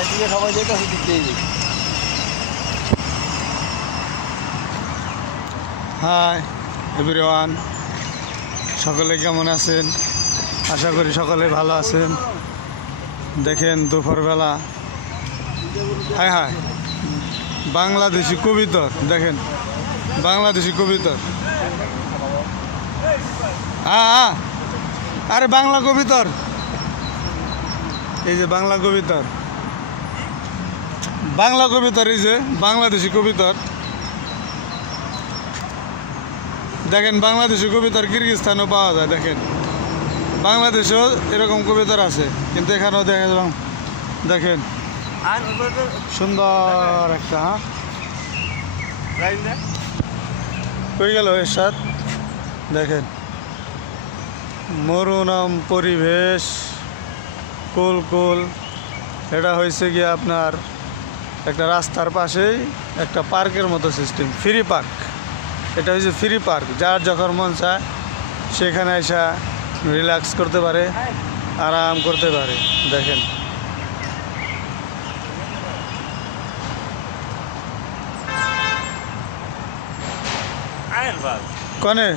এদিকে সবাই যেতেছে দিক দিয়ে। হাই এভরিওয়ান, সকলে কেমন আছেন? আশা করি সকলে ভালো আছেন। দেখেন দুপুরবেলা, হ্যাঁ হ্যাঁ, বাংলাদেশি কবিতর দেখেন, বাংলাদেশি কবিতর। হ্যাঁ হ্যাঁ, আরে বাংলা কবিতর, এই যে বাংলা কবিতর, বাংলা কবিতর, এই যে বাংলাদেশি কবিতর। দেখেন বাংলাদেশি কবিতর কিরগিজস্তানেও পাওয়া যায়। দেখেন বাংলাদেশেও এরকম কবিতর আছে, কিন্তু এখানেও দেখা যায়। দেখেন সুন্দর একটা, হ্যাঁ হয়ে গেল এর সাথ। দেখেন মরুনম পরিবেশ, কুল কুল। এটা হয়েছে গিয়ে আপনার একটা রাস্তার পাশেই একটা পার্কের মতো সিস্টেম, ফ্রি পার্ক। এটা হচ্ছে ফ্রি পার্ক, যার যখন মন চায় সেখানে এসে রিল্যাক্স করতে পারে, আরাম করতে পারে। দেখেন কনে